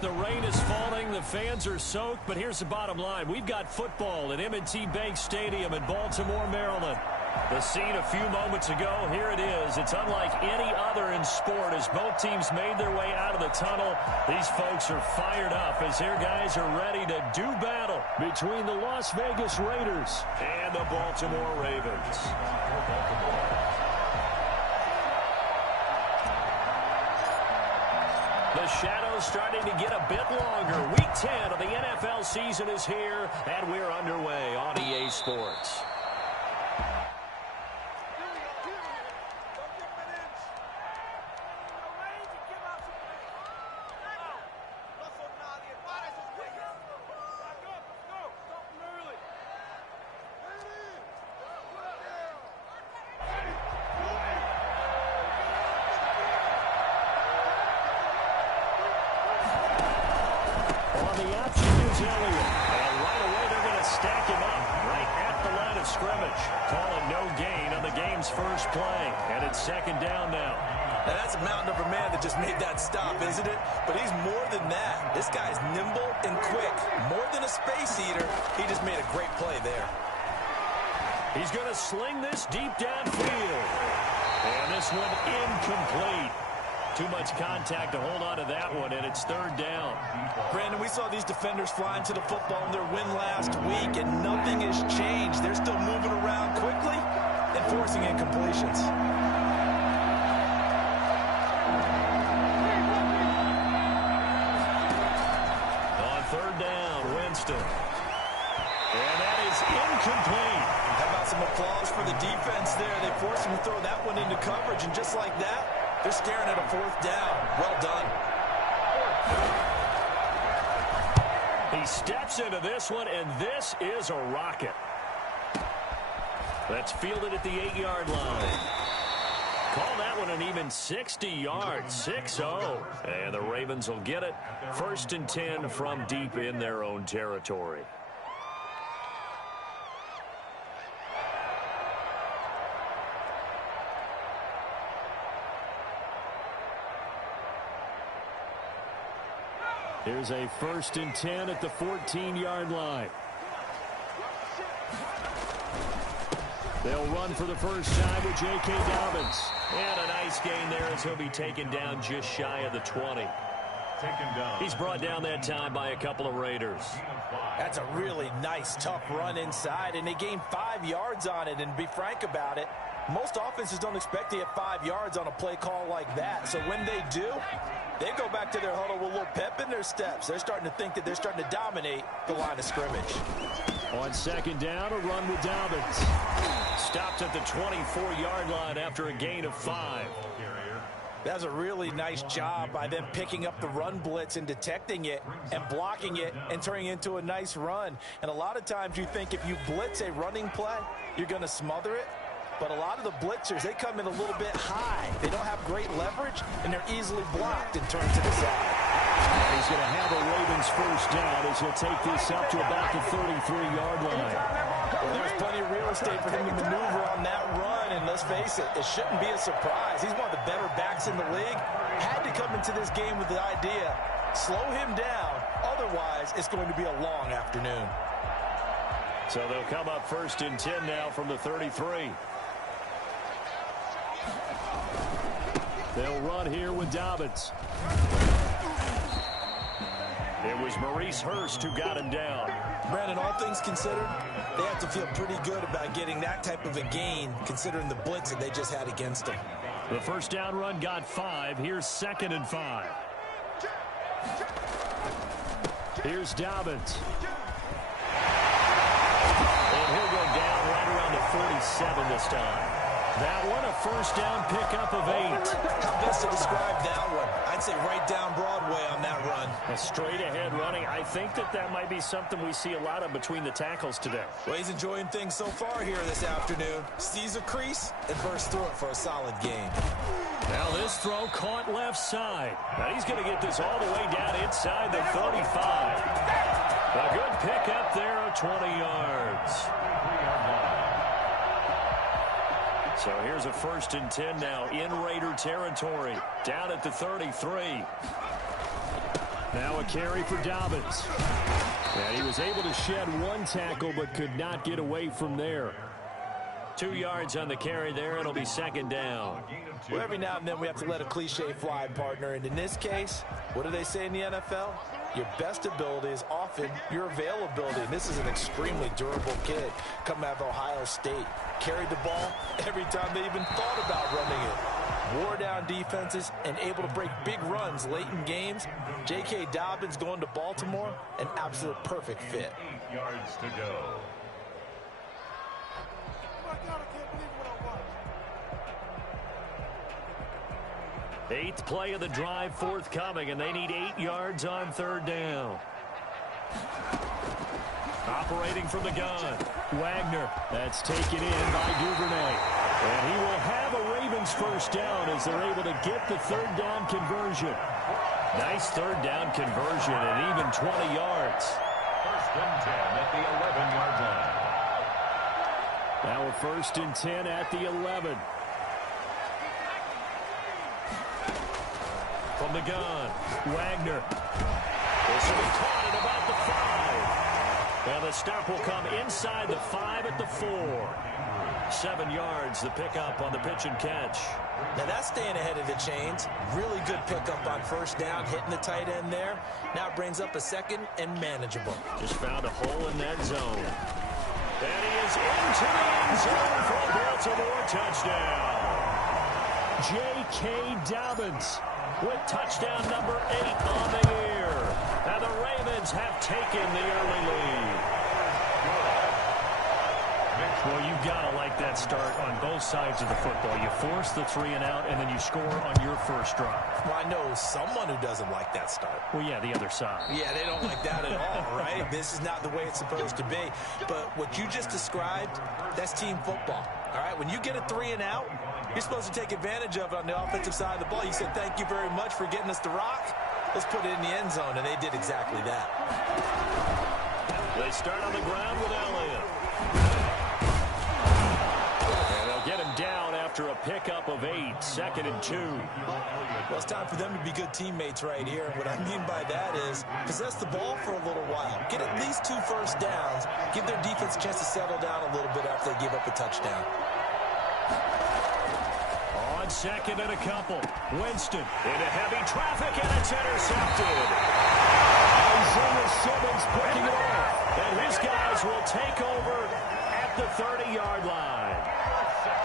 The rain is falling, the fans are soaked, but here's the bottom line. We've got football at M&T Bank Stadium in Baltimore, Maryland. The scene a few moments ago, here it is. It's unlike any other in sport as both teams made their way out of the tunnel. These folks are fired up as their guys are ready to do battle between the Las Vegas Raiders and the Baltimore Ravens. The shadow's starting to get a bit longer. Week 10 of the NFL season is here, and we're underway on EA Sports. First play, and it's second down now. Now that's a mountain of a man that just made that stop, isn't it? But he's more than that. This guy's nimble and quick. More than a space eater, he just made a great play there. He's going to sling this deep downfield. And this one incomplete. Too much contact to hold on to that one, and it's third down. Brandon, we saw these defenders flying to the football in their win last week, and nothing has changed. They're still moving around quickly and forcing incompletions. On third down, Winston. And that is incomplete. How about some applause for the defense there? They forced him to throw that one into coverage, and just like that, they're staring at a fourth down. Well done. He steps into this one, and this is a rocket. That's fielded at the 8-yard line. Call that one an even 60 yards, 6-0. And the Ravens will get it. First and 10 from deep in their own territory. Here's a first and 10 at the 14-yard line. They'll run for the first time with J.K. Dobbins. And a nice gain there as he'll be taken down just shy of the 20. He's brought down that time by a couple of Raiders. That's a really nice, tough run inside, and they gained 5 yards on it. And be frank about it, most offenses don't expect to get 5 yards on a play call like that. So when they do, they go back to their huddle with a little pep in their steps. They're starting to think that they're starting to dominate the line of scrimmage. On second down, a run with Dobbins. Stopped at the 24-yard line after a gain of 5. That was a really nice job by them picking up the run blitz and detecting it and blocking it and turning it into a nice run. And a lot of times you think if you blitz a running play, you're going to smother it. But a lot of the blitzers, they come in a little bit high. They don't have great leverage, and they're easily blocked and turned to the side. He's going to have a Ravens first down as he'll take this up to about the 33-yard line. Well, there's plenty of real estate for him to maneuver on that run, and let's face it, it shouldn't be a surprise. He's one of the better backs in the league. Had to come into this game with the idea, slow him down, otherwise it's going to be a long afternoon. So they'll come up first and 10 now from the 33. They'll run here with Dobbins. It was Maurice Hurst who got him down. Brandon, all things considered, they have to feel pretty good about getting that type of a gain, considering the blitz that they just had against them. The first down run got 5. Here's second and 5. Here's Dobbins. And he'll go down right around the 47 this time. That one, a first down pickup of 8. How best to describe that one? I'd say right down Broadway on that run. A straight ahead running. I think that might be something we see a lot of between the tackles today. Well, he's enjoying things so far here this afternoon. Sees a crease and bursts through it for a solid gain. Now this throw caught left side. Now he's going to get this all the way down inside the 35. A good pickup there of 20 yards. So here's a first and 10 now in Raider territory. Down at the 33. Now a carry for Dobbins. And he was able to shed one tackle but could not get away from there. 2 yards on the carry there. It'll be second down. Well, every now and then we have to let a cliche fly, partner. And in this case, what do they say in the NFL? Your best ability is often your availability. And this is an extremely durable kid coming out of Ohio State. Carried the ball every time they even thought about running it. Wore down defenses and able to break big runs late in games. J.K. Dobbins going to Baltimore, an absolute perfect fit. 8 yards to go. 8th play of the drive forthcoming, and they need 8 yards on third down. Operating from the gun, Wagner. That's taken in by Duvernay. And he will have a Ravens first down as they're able to get the third down conversion. Nice third down conversion and even 20 yards. First and 10 at the 11-yard line. Now a first and 10 at the 11. From the gun, Wagner. This will be caught at about the 5. And the stop will come inside the 5 at the 4. 7 yards, the pickup on the pitch and catch. Now that's staying ahead of the chains. Really good pickup on first down, hitting the tight end there. Now it brings up a second and manageable. Just found a hole in that zone. And he is into the end zone for a Baltimore touchdown. J.K. Dobbins with touchdown number 8 on the year. And the Ravens have taken the early lead. Well, you've got to like that start on both sides of the football. You force the 3 and out, and then you score on your first drive. Well, I know someone who doesn't like that start. Well, yeah, the other side. Yeah, they don't like that at all, right? This is not the way it's supposed to be. But what you just described, that's team football, all right? When you get a 3 and out, you're supposed to take advantage of it on the offensive side of the ball. You said, thank you very much for getting us the rock. Let's put it in the end zone, and they did exactly that. They start on the ground with Elliott. And they'll get him down after a pickup of 8, second and 2. Well, it's time for them to be good teammates right here. What I mean by that is possess the ball for a little while. Get at least 2 first downs. Give their defense a chance to settle down a little bit after they give up a touchdown. On second and a couple. Winston into heavy traffic, and it's intercepted. Isaiah Simmons picking it off. And his guys will take over at the 30-yard line.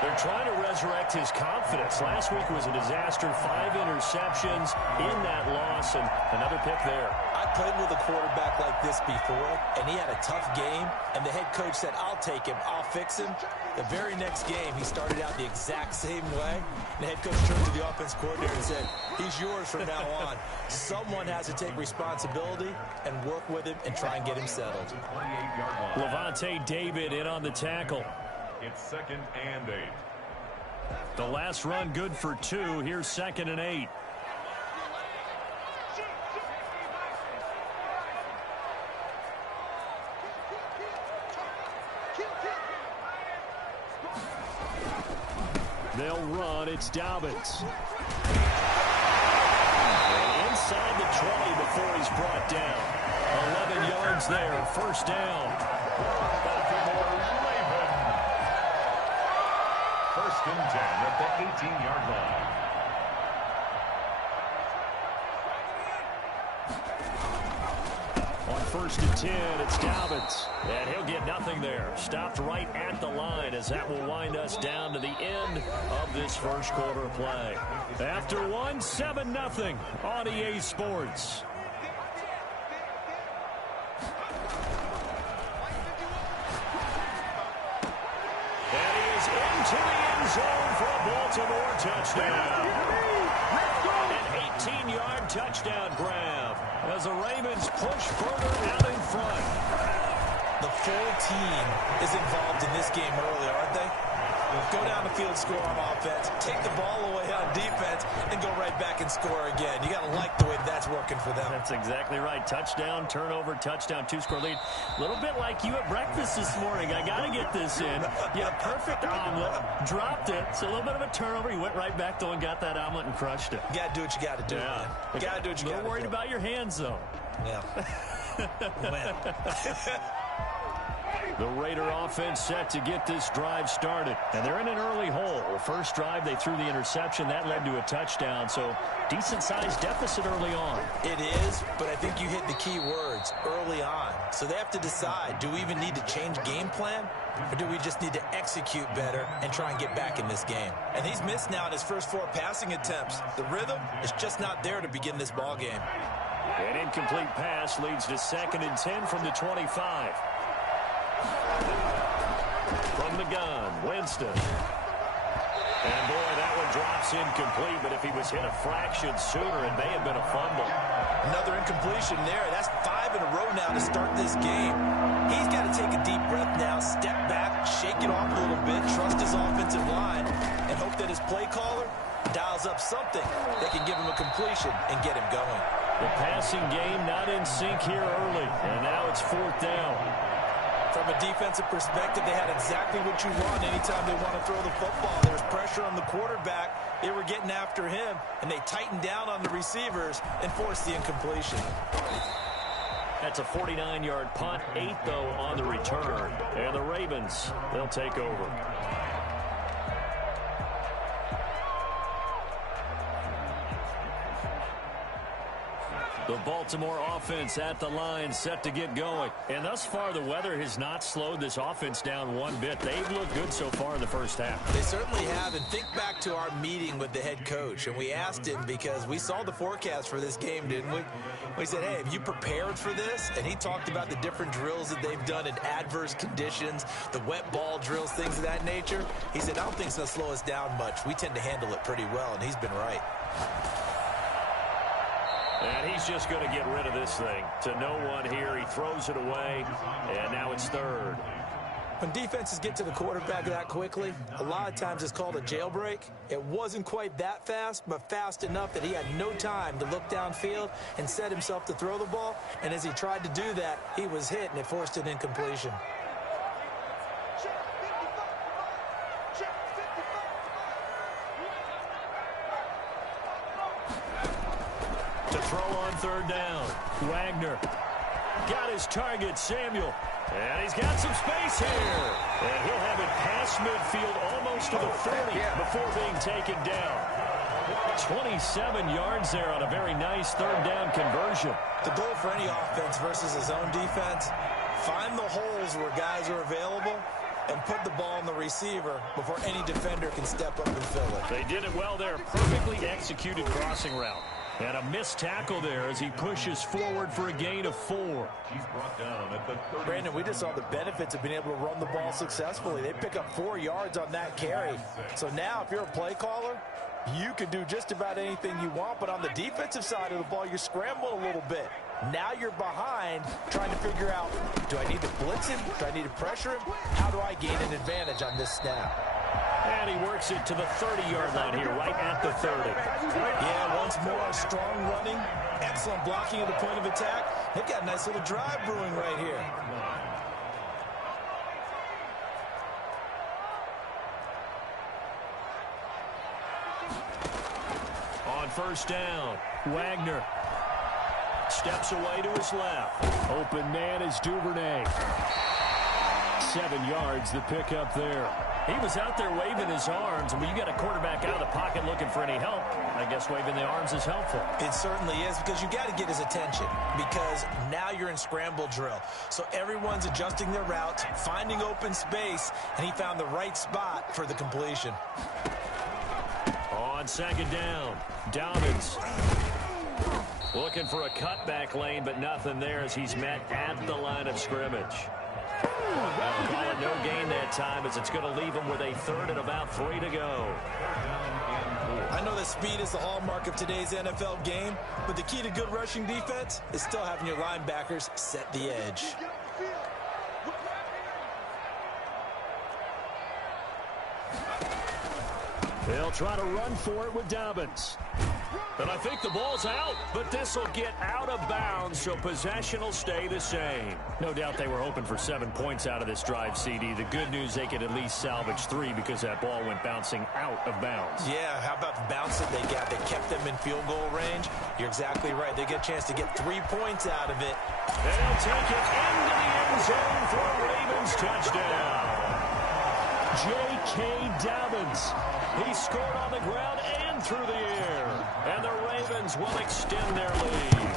They're trying to resurrect his confidence. Last week was a disaster. 5 interceptions in that loss, and another pick there. I played with a quarterback like this before, and he had a tough game, and the head coach said, I'll take him, I'll fix him. The very next game, he started out the exact same way. The head coach turned to the offense coordinator and said, he's yours from now on. Someone has to take responsibility and work with him and try and get him settled. Levante David in on the tackle. It's second and 8. The last run good for 2. Here's second and 8. They'll run. It's Dobbins. And inside the 20 before he's brought down. 11 yards there. First down. Baltimore Ravens. First and 10 at the 18-yard line. On first and 10, it's Dobbins. And he'll get nothing there. Stopped right at the line as that will wind us down to the end of this first quarter play. After one, 7-0 on EA Sports. And he is into the end zone for a Baltimore touchdown. An 18-yard touchdown grab as the Ravens push further out in front. The full team is involved in this game early, aren't they? Go down the field, score on offense, take the ball away on defense, and go right back and score again. You got to like the way that's working for them. That's exactly right. Touchdown, turnover, touchdown, two-score lead. A little bit like you at breakfast this morning. I got to get this in. You had a perfect omelet, dropped it. So a little bit of a turnover. You went right back, though, and got that omelet and crushed it. You got to do what you got to do, man. You got to do what you got to do. A little worried about your hands, though. Yeah. Man. The Raider offense set to get this drive started. And they're in an early hole. First drive, they threw the interception. That led to a touchdown. So decent-sized deficit early on. It is, but I think you hit the key words, early on. So they have to decide, do we even need to change game plan? Or do we just need to execute better and try and get back in this game? And he's missed now in his first 4 passing attempts. The rhythm is just not there to begin this ball game. An incomplete pass leads to 2nd and 10 from the 25. From the gun, Winston. And boy, that one drops incomplete, but if he was hit a fraction sooner, it may have been a fumble. Another incompletion there. That's 5 in a row now to start this game. He's got to take a deep breath now, step back, shake it off a little bit, trust his offensive line, and hope that his play caller dials up something that can give him a completion and get him going. The passing game not in sync here early, and now it's 4th down. From a defensive perspective, they had exactly what you want anytime they want to throw the football. There was pressure on the quarterback. They were getting after him, and they tightened down on the receivers and forced the incompletion. That's a 49-yard punt, 8, though, on the return. And the Ravens, they'll take over. The Baltimore offense at the line, set to get going. And thus far, the weather has not slowed this offense down one bit. They've looked good so far in the first half. They certainly have. And think back to our meeting with the head coach. And we asked him, because we saw the forecast for this game, didn't we? We said, hey, have you prepared for this? And he talked about the different drills that they've done in adverse conditions, the wet ball drills, things of that nature. He said, I don't think it's going to slow us down much. We tend to handle it pretty well, and he's been right. And he's just going to get rid of this thing. To no one here. He throws it away, and now it's 3rd. When defenses get to the quarterback that quickly, a lot of times it's called a jailbreak. It wasn't quite that fast, but fast enough that he had no time to look downfield and set himself to throw the ball. And as he tried to do that, he was hit, and it forced an incompletion. To throw on 3rd down. Wagner got his target, Samuel. And he's got some space here. And he'll have it past midfield almost to the 30 before being taken down. 27 yards there on a very nice 3rd down conversion. The goal for any offense versus his own defense, find the holes where guys are available and put the ball in the receiver before any defender can step up and fill it. They did it well there. Perfectly executed crossing route. And a missed tackle there as he pushes forward for a gain of 4. He's brought down at the 30. Brandon, we just saw the benefits of being able to run the ball successfully. They pick up 4 yards on that carry. So now if you're a play caller, you can do just about anything you want. But on the defensive side of the ball, you're scrambling a little bit. Now you're behind trying to figure out, do I need to blitz him? Do I need to pressure him? How do I gain an advantage on this snap? And he works it to the 30-yard line here, right at the 30. Yeah, once more, strong running, excellent blocking at the point of attack. They've got a nice little drive brewing right here. On 1st down, Wagner steps away to his left. Open man is Duvernay. 7 yards, the pickup there. He was out there waving his arms, and when you got a quarterback out of the pocket looking for any help, I guess waving the arms is helpful. It certainly is, because you got to get his attention, because now you're in scramble drill. So everyone's adjusting their routes, finding open space, and he found the right spot for the completion. On 2nd down, Dobbins looking for a cutback lane, but nothing there as he's met at the line of scrimmage. Call it no gain that time, as it's going to leave him with a 3rd and about 3 to go. I know that speed is the hallmark of today's NFL game, but the key to good rushing defense is still having your linebackers set the edge. They'll try to run for it with Dobbins. And I think the ball's out, but this will get out of bounds, so possession will stay the same. No doubt they were hoping for 7 points out of this drive, CD. The good news, they could at least salvage 3 because that ball went bouncing out of bounds. Yeah, how about the bounce that they got? They kept them in field goal range. You're exactly right. They get a chance to get 3 points out of it. And they'll take it into the end zone for a Ravens touchdown. J.K. Dobbins. He scored on the ground and through the air. And the Ravens will extend their lead.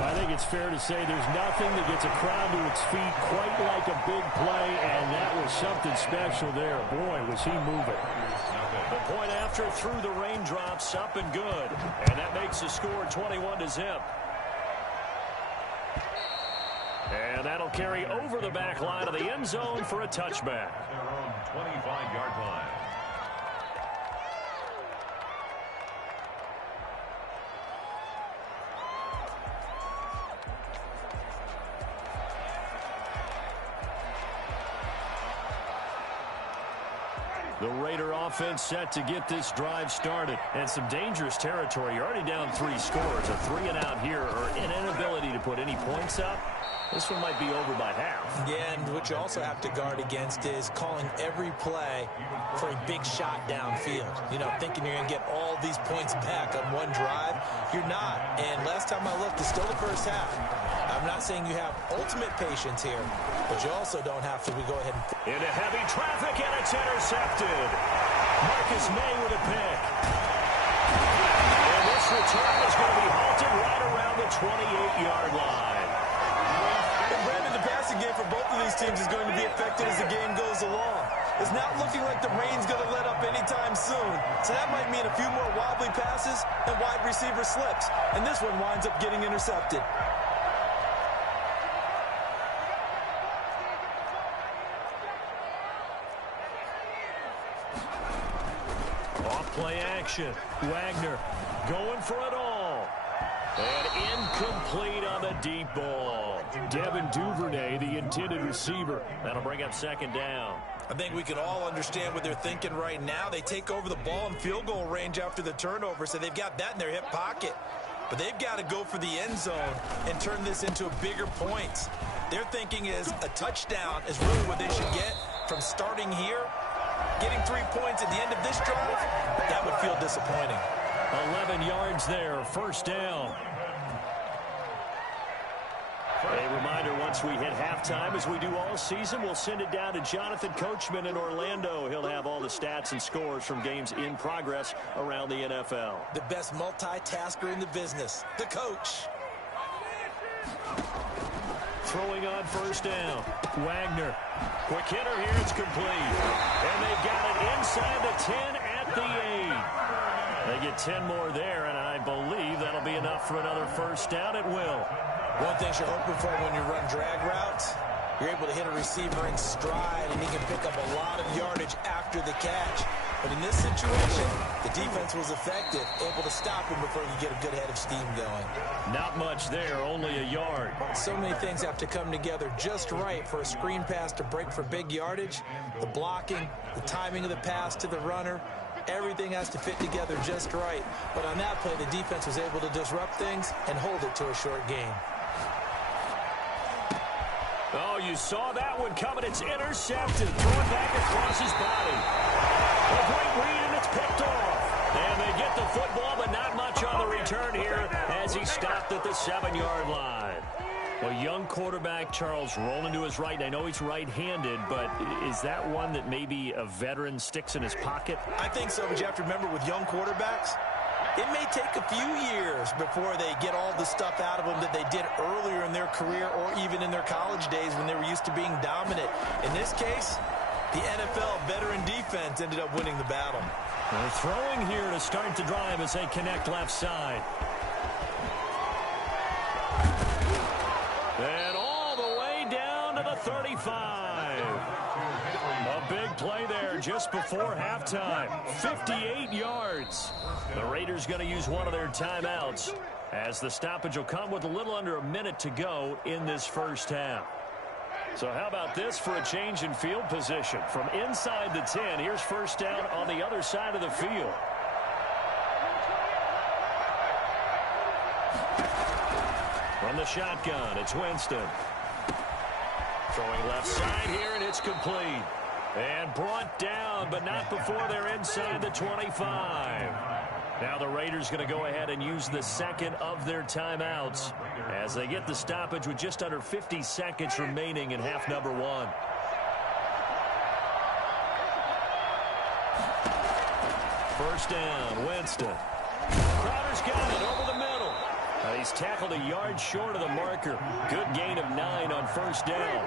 I think it's fair to say there's nothing that gets a crowd to its feet quite like a big play, and that was something special there. Boy, was he moving. The point after through the raindrops, up and good. And that makes the score 21-0. And that'll carry over the back line of the end zone for a touchback. Their own 25-yard line. The Raider offense set to get this drive started. And some dangerous territory. You're already down 3 scores. A 3-and-out here or an inability to put any points up. This one might be over by half. Yeah, and what you also have to guard against is calling every play for a big shot downfield. You know, thinking you're going to get all these points back on one drive. You're not. And last time I looked, it's still the first half. I'm not saying you have ultimate patience here, but you also don't have to go ahead and... Into heavy traffic, and it's intercepted. Marcus May with a pick. And this return is going to be halted right around the 28-yard line. And Brandon, the passing game for both of these teams is going to be affected as the game goes along. It's not looking like the rain's going to let up anytime soon. So that might mean a few more wobbly passes and wide receiver slips. And this one winds up getting intercepted. Play action. Wagner going for it all. And incomplete on the deep ball. Devin Duvernay, the intended receiver. That'll bring up second down. I think we can all understand what they're thinking right now. They take over the ball in field goal range after the turnover, so they've got that in their hip pocket. But they've got to go for the end zone and turn this into a bigger point. Their thinking is a touchdown is really what they should get from starting here. Getting 3 points at the end of this drive, that would feel disappointing. 11 yards there, first down. A reminder, once we hit halftime, as we do all season, we'll send it down to Jonathan Coachman in Orlando. He'll have all the stats and scores from games in progress around the NFL. The best multitasker in the business, the coach. Throwing on first down. Wagner. Quick hitter here. It's complete. And they got it inside the 10 at the 8. They get 10 more there, and I believe that'll be enough for another first down. It will. One thing you're hoping for when you run drag routes, you're able to hit a receiver in stride, and he can pick up a lot of yardage after the catch. But in this situation, the defense was effective, able to stop him before you get a good head of steam going. Not much there, only a yard. So many things have to come together just right for a screen pass to break for big yardage. The blocking, the timing of the pass to the runner, everything has to fit together just right. But on that play, the defense was able to disrupt things and hold it to a short gain. Oh, you saw that one coming. It's intercepted. Thrown back across his body. A great read, and it's picked off. And they get the football, but not much on the return here as he stopped at the 7-yard line. Well, young quarterback Charles rolling to his right. And I know he's right-handed, but is that one that maybe a veteran sticks in his pocket? I think so, but you have to remember with young quarterbacks, it may take a few years before they get all the stuff out of them that they did earlier in their career or even in their college days when they were used to being dominant. In this case, the NFL veteran defense ended up winning the battle. They're throwing here to start the drive as they connect left side. And all the way down to the 35. A big play there just before halftime. 58 yards. The Raiders going to use one of their timeouts as the stoppage will come with a little under a minute to go in this first half. So how about this for a change in field position? From inside the 10, here's first down on the other side of the field. From the shotgun, it's Winston. Throwing left side here, and it's complete. And brought down, but not before they're inside the 25. Now the Raiders going to go ahead and use the second of their timeouts as they get the stoppage with just under 50 seconds remaining in half number one. First down, Winston. Crowder's got it over the middle. He's tackled a yard short of the marker. Good gain of 9 on first down.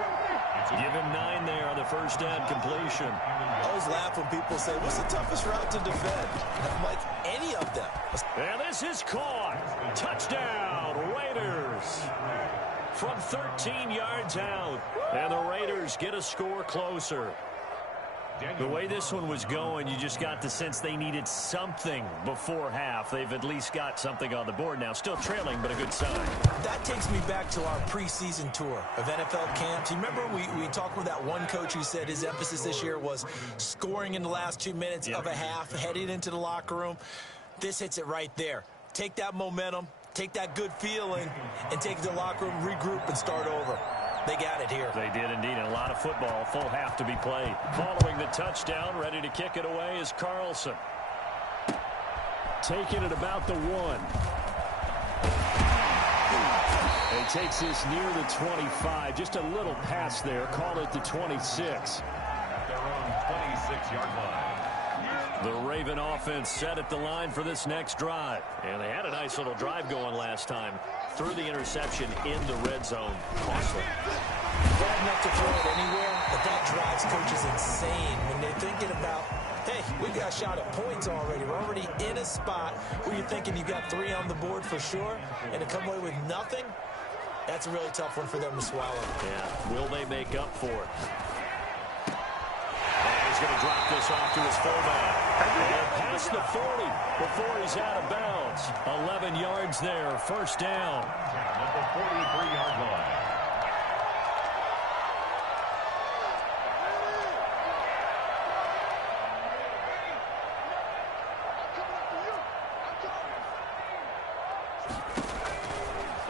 Give him 9 there on the first down completion. I always laugh when people say, what's the toughest route to defend? And I'm like, any of them. And this is caught. Touchdown, Raiders. From 13 yards out. And the Raiders get a score closer. The way this one was going, you just got the sense they needed something before half. They've at least got something on the board now. Still trailing, but a good sign. That takes me back to our preseason tour of NFL camps. You remember we talked with that one coach who said his emphasis this year was scoring in the last 2 minutes of a half, heading into the locker room. This hits it right there. Take that momentum, take that good feeling, and take it to the locker room, regroup, and start over. They got it here. They did indeed. And a lot of football, full half to be played. Following the touchdown, ready to kick it away is Carlson. Taking it about the 1. He takes this near the 25. Just a little pass there. Call it the 26. Their own 26-yard line. The Raven offense set at the line for this next drive. And they had a nice little drive going last time. Threw the interception in the red zone. Costly. Bad enough to throw it anywhere, but that drives coaches insane when they're thinking about, hey, we've got a shot at points already. We're already in a spot where you're thinking you got 3 on the board for sure, and to come away with nothing, that's a really tough one for them to swallow. Yeah, will they make up for it? And he's going to drop this off to his fullback. And past the 40 before he's out of bounds. 11 yards there, first down. At the 43-yard line.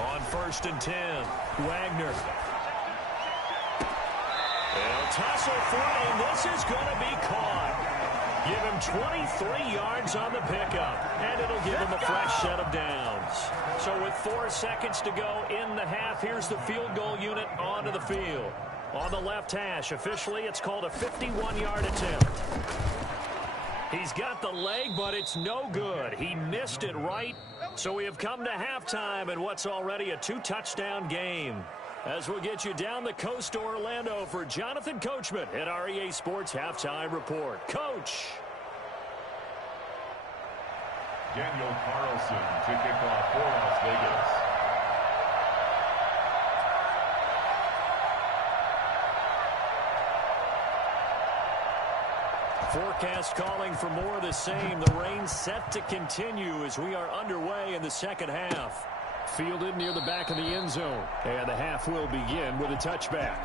On first and 10, Wagner. They'll tussle for it, and this is going to be caught. Give him 23 yards on the pickup, and it'll give him a fresh set of downs. So with 4 seconds to go in the half, here's the field goal unit onto the field. On the left hash, officially it's called a 51-yard attempt. He's got the leg, but it's no good. He missed it right. So we have come to halftime in what's already a 2-touchdown game. As we'll get you down the coast to Orlando for Jonathan Coachman at our EA Sports Halftime Report. Coach. Daniel Carlson to kick off for Las Vegas. Forecast calling for more of the same. The rain set to continue as we are underway in the second half. Fielded near the back of the end zone. And the half will begin with a touchback.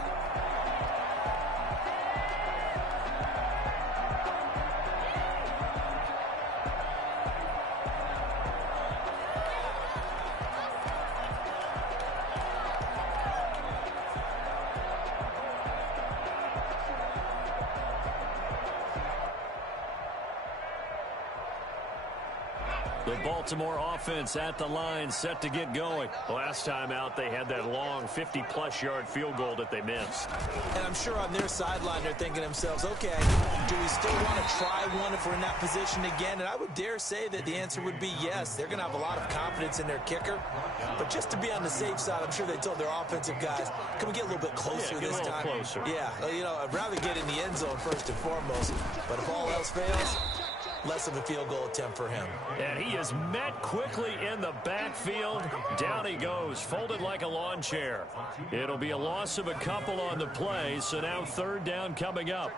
The Baltimore offense at the line, set to get going. Last time out, they had that long 50-plus yard field goal that they missed. And I'm sure on their sideline, they're thinking to themselves, okay, do we still want to try one if we're in that position again? And I would dare say that the answer would be yes. They're going to have a lot of confidence in their kicker. But just to be on the safe side, I'm sure they told their offensive guys, can we get a little bit closer this time? Closer. Yeah, you know, I'd rather get in the end zone first and foremost. But if all else fails, less of a field goal attempt for him. And he is met quickly in the backfield. Down he goes, folded like a lawn chair. It'll be a loss of a couple on the play, so now third down coming up.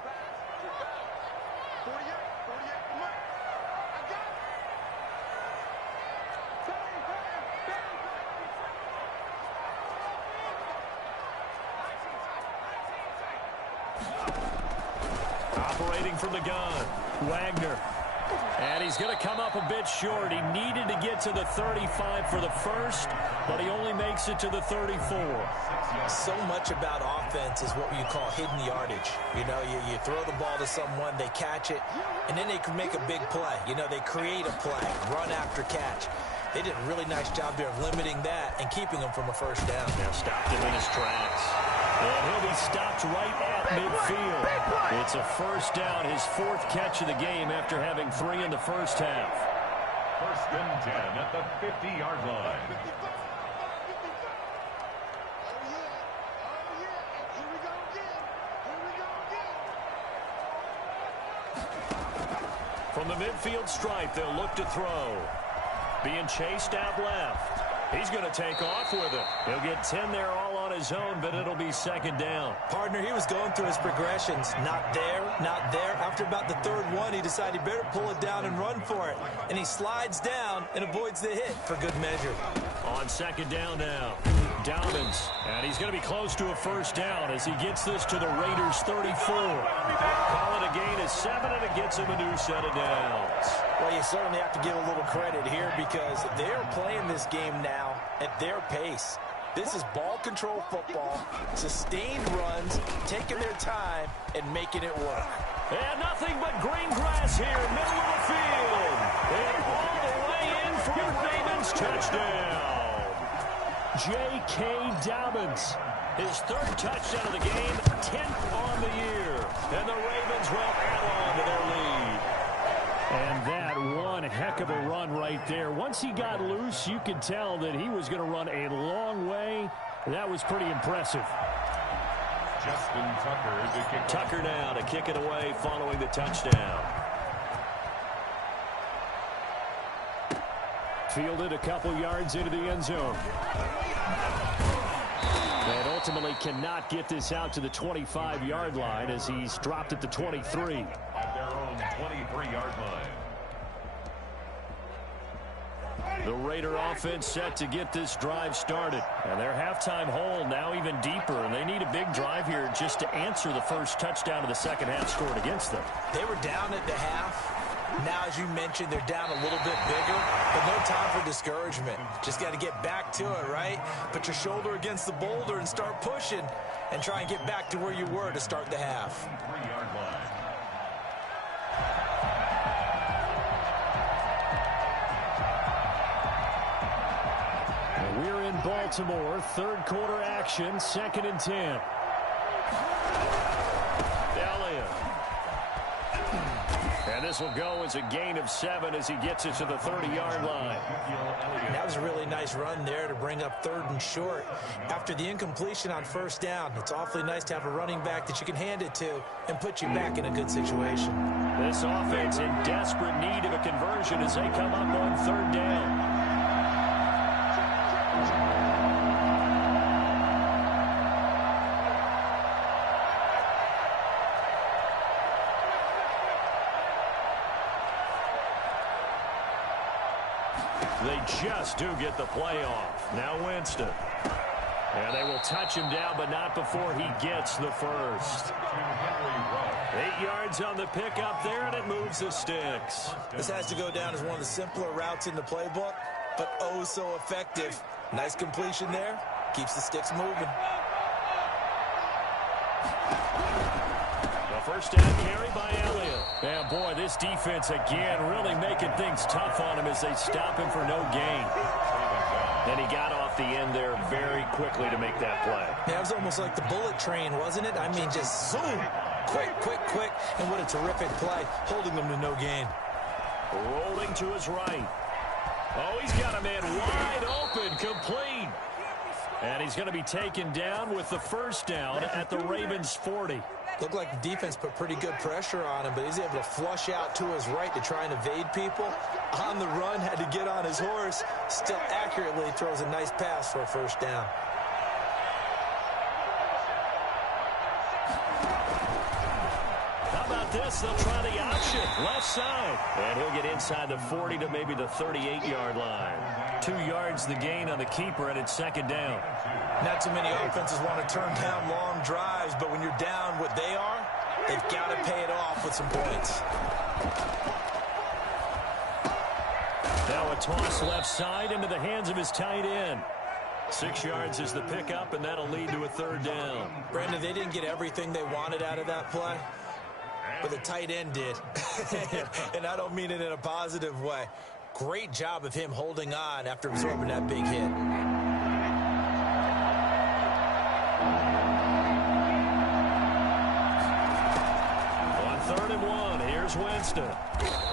operating from the gun. Wagner. And he's going to come up a bit short. He needed to get to the 35 for the first, but he only makes it to the 34. So much about offense is what you call hidden yardage. You know, you throw the ball to someone, they catch it, and then they can make a big play. You know, they create a play, run after catch. They did a really nice job there of limiting that and keeping them from a first down. Now stopped him in his tracks. And he'll be stopped right at midfield. It's a first down, his fourth catch of the game after having 3 in the first half. First and 10 at the 50-yard line. From the midfield stripe, they'll look to throw. Being chased out left. He's going to take off with it. He'll get 10 there all on his own, but it'll be second down. Partner, he was going through his progressions. Not there, not there. After about the third one, he decided he better pull it down and run for it. And he slides down and avoids the hit for good measure. On second down now, Dobbins. And he's going to be close to a first down as he gets this to the Raiders' 34. Call it a gain of 7, and it gets him a new set of downs. Well, you certainly have to give a little credit here because they're playing this game now at their pace. This is ball control football, sustained runs, taking their time, and making it work. And nothing but green grass here, middle of the field. And all the way in for a Ravens touchdown. J.K. Dobbins, his third touchdown of the game, 10th on the year. And the Ravens will add on to their lead. And that one heck of a run right there. Once he got loose, you could tell that he was going to run a long way. That was pretty impressive. Justin Tucker to kick. Tucker now to kick it away following the touchdown. Fielded a couple yards into the end zone. And ultimately cannot get this out to the 25-yard line as he's dropped at the 23. At their own 23-yard line. The Raider offense set to get this drive started. And their halftime hole now even deeper. And they need a big drive here just to answer the first touchdown of the second half scored against them. They were down at the half. Now, as you mentioned, they're down a little bit bigger, but no time for discouragement. Just got to get back to it, right? Put your shoulder against the boulder and start pushing and try and get back to where you were to start the half. 3-yard line. We're in Baltimore, third quarter action, 2nd and 10. Elliott. And this will go as a gain of 7 as he gets it to the 30-yard line. That was a really nice run there to bring up 3rd and short. After the incompletion on first down, it's awfully nice to have a running back that you can hand it to and put you back in a good situation. This offense in desperate need of a conversion as they come up on 3rd down. They just do get the play off. Now Winston. And they will touch him down, but not before he gets the first. 8 yards on the pickup there, and it moves the sticks. This has to go down as one of the simpler routes in the playbook, but oh so effective. Nice completion there. Keeps the sticks moving. The first down carry by Elliott. And boy, this defense again really making things tough on him as they stop him for no gain. And he got off the end there very quickly to make that play. Yeah, it was almost like the bullet train, wasn't it? I mean, just zoom. Quick, quick, quick. And what a terrific play, holding them to no gain. Rolling to his right. Oh, he's got a man wide open, complete. And he's going to be taken down with the first down at the Ravens' 40. Looked like the defense put pretty good pressure on him, but he's able to flush out to his right to try and evade people. On the run, had to get on his horse. Still accurately throws a nice pass for a first down. How about this? They'll try the option. Left side. And he'll get inside the 40 to maybe the 38-yard line. 2 yards the gain on the keeper, and it's second down. Not too many offenses want to turn down long drives, but when you're down what they are, They've got to pay it off with some points. Now a toss left side into the hands of his tight end. 6 yards is the pickup, and that'll lead to a third down. Brandon, they didn't get everything they wanted out of that play, but the tight end did. And I don't mean it in a positive way. Great job of him holding on after absorbing that big hit. On 3rd and 1, here's Winston.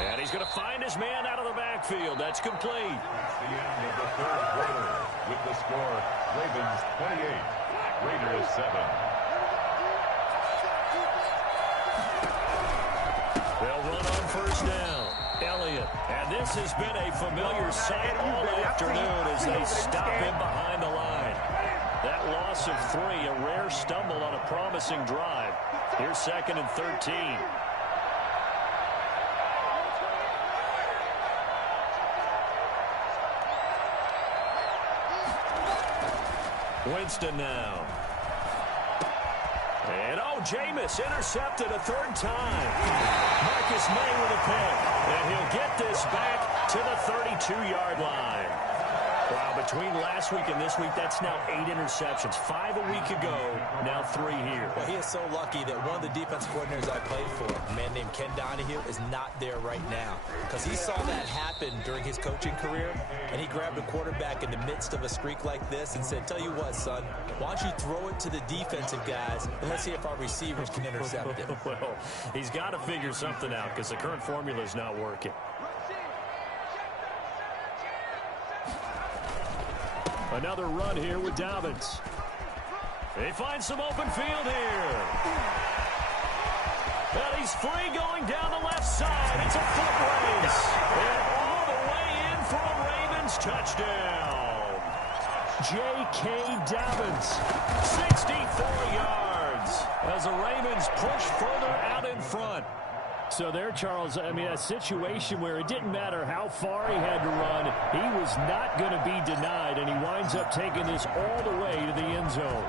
And he's going to find his man out of the backfield. That's complete. That's the end of the third quarter with the score, Ravens 28, Raiders 7. They'll run on first down. Elliott. And this has been a familiar sight all afternoon as they stop him behind the line. That loss of 3, a rare stumble on a promising drive. Here's 2nd and 13. Winston now. And, Jameis intercepted a 3rd time. Marcus May with a pick. And he'll get this back to the 32-yard line. Wow, between last week and this week, that's now 8 interceptions. 5 a week ago, now 3 here. Well, he is so lucky that one of the defensive coordinators I played for, a man named Ken Donahue, is not there right now. Because he saw that happen during his coaching career, and he grabbed a quarterback in the midst of a streak like this and said, tell you what, son, why don't you throw it to the defensive guys, and let's see if our receivers can intercept it. Well, he's got to figure something out because the current formula is not working. Another run here with Dobbins. They find some open field here. And he's free going down the left side. It's a foot race. And all the way in for a Ravens touchdown. J.K. Dobbins, 64 yards as the Ravens push further out in front. So there, Charles, I mean, a situation where it didn't matter how far he had to run. He was not going to be denied, and he winds up taking this all the way to the end zone.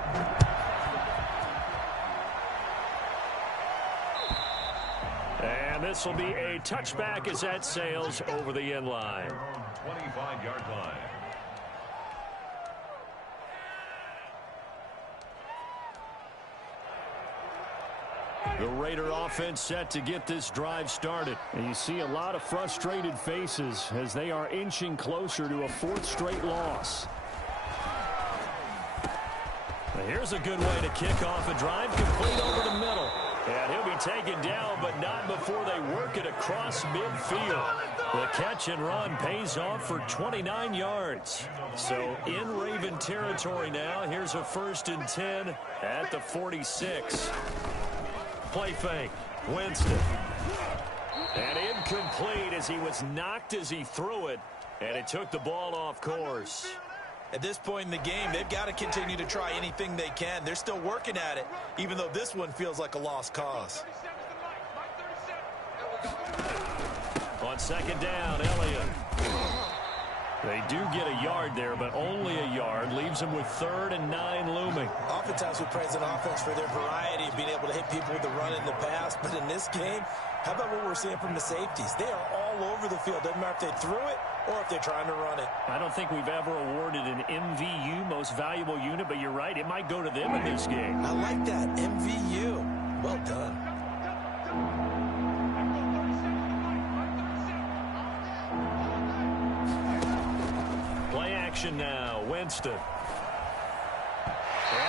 And this will be a touchback as that sails over the end line. 25-yard line. The Raider offense set to get this drive started. And you see a lot of frustrated faces as they are inching closer to a 4th straight loss. Now here's a good way to kick off a drive, complete over the middle. And he'll be taken down, but not before they work it across midfield. The catch and run pays off for 29 yards. So in Raven territory now, here's a 1st and 10 at the 46. Play fake. Winston. And incomplete as he was knocked as he threw it. And it took the ball off course. At this point in the game, they've got to continue to try anything they can. They're still working at it, even though this one feels like a lost cause. On 2nd down, Elliott. They do get a yard there, but only a yard. Leaves them with 3rd and 9 looming. Oftentimes we praise an offense for their variety of being able to hit people with the run in the pass. But in this game, how about what we're seeing from the safeties? They are all over the field. Doesn't matter if they threw it or if they're trying to run it. I don't think we've ever awarded an MVU, most valuable unit, but you're right. It might go to them in this game. I like that. MVU. Well done. Now, Winston. And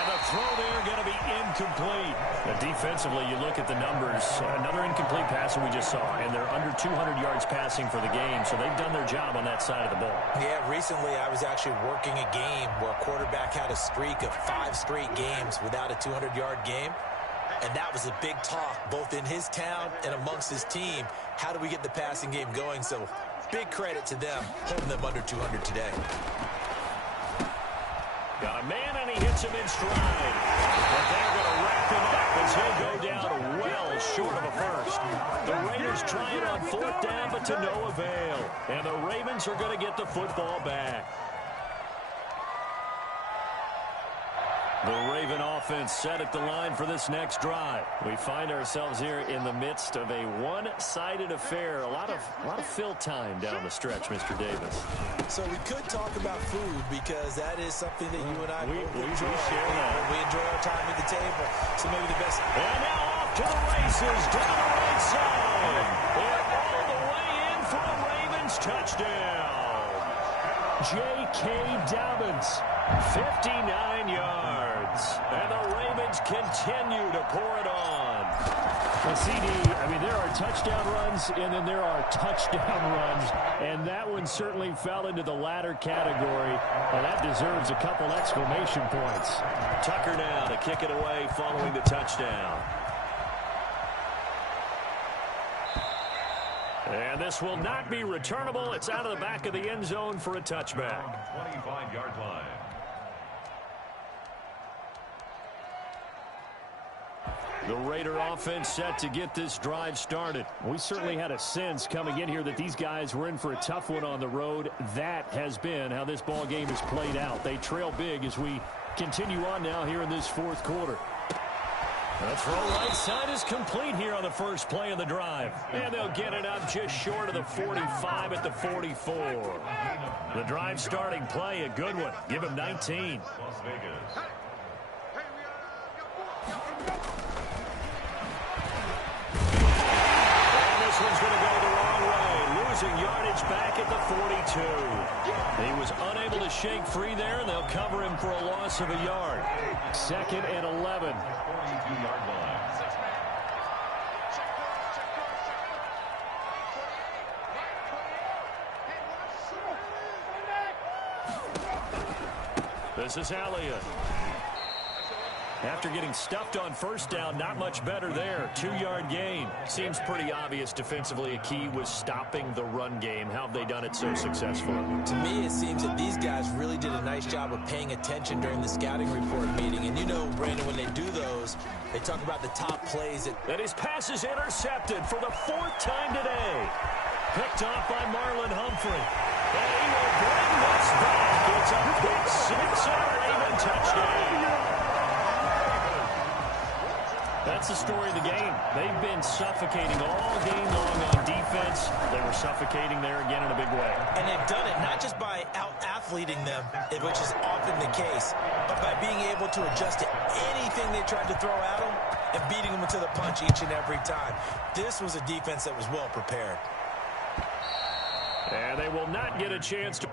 the throw there going to be incomplete. Now, defensively, you look at the numbers. Another incomplete pass that we just saw, and they're under 200 yards passing for the game, so they've done their job on that side of the ball. Yeah, recently I was actually working a game where a quarterback had a streak of 5 straight games without a 200-yard game, and that was a big talk both in his town and amongst his team. How do we get the passing game going? So big credit to them holding them under 200 today. Got a man, and he hits him in stride. But they're going to wrap him up as he'll go down well short of a first. The Raiders try it on 4th down, but to no avail. And the Ravens are going to get the football back. The Raven offense set at the line for this next drive. We find ourselves here in the midst of a one-sided affair. A lot of fill time down the stretch, Mr. Davis. So we could talk about food because that is something that you and I we enjoy. share that. We enjoy our time at the table. So maybe the best. And now off to the races down the right side. And all the way in for a Ravens touchdown. J.K. Dobbins, 59 yards. And the Ravens continue to pour it on. Well, CD, I mean, there are touchdown runs, and then there are touchdown runs. And that one certainly fell into the latter category. And that deserves a couple exclamation points. Tucker now to kick it away following the touchdown. And this will not be returnable. It's out of the back of the end zone for a touchback. 25-yard line. The Raider offense set to get this drive started. We certainly had a sense coming in here that these guys were in for a tough one on the road. That has been how this ball game has played out. They trail big as we continue on now here in this fourth quarter. The throw right side is complete here on the first play of the drive. And they'll get it up just short of the 45 at the 44. The drive starting play, a good one. Give him 19. Las Vegas. And this one's going to go the wrong way. Losing yardage back at the 42. He was unable to shake free there, and they'll cover him for a loss of a yard. 2nd and 11. 42-yard line. This is Elliott. After getting stuffed on first down, not much better there. 2-yard gain. Seems pretty obvious defensively a key was stopping the run game. How have they done it so successfully? To me, it seems that these guys really did a nice job of paying attention during the scouting report meeting. And you know, Brandon, when they do those, they talk about the top plays. And his pass is intercepted for the 4th time today. Picked off by Marlon Humphrey. And he will bring this back. It's a pick six and a Raven touchdown. That's the story of the game. They've been suffocating all game long on defense. They were suffocating there again in a big way. And they've done it not just by out-athleting them, which is often the case, but by being able to adjust to anything they tried to throw at them and beating them to the punch each and every time. This was a defense that was well prepared. And they will not get a chance to...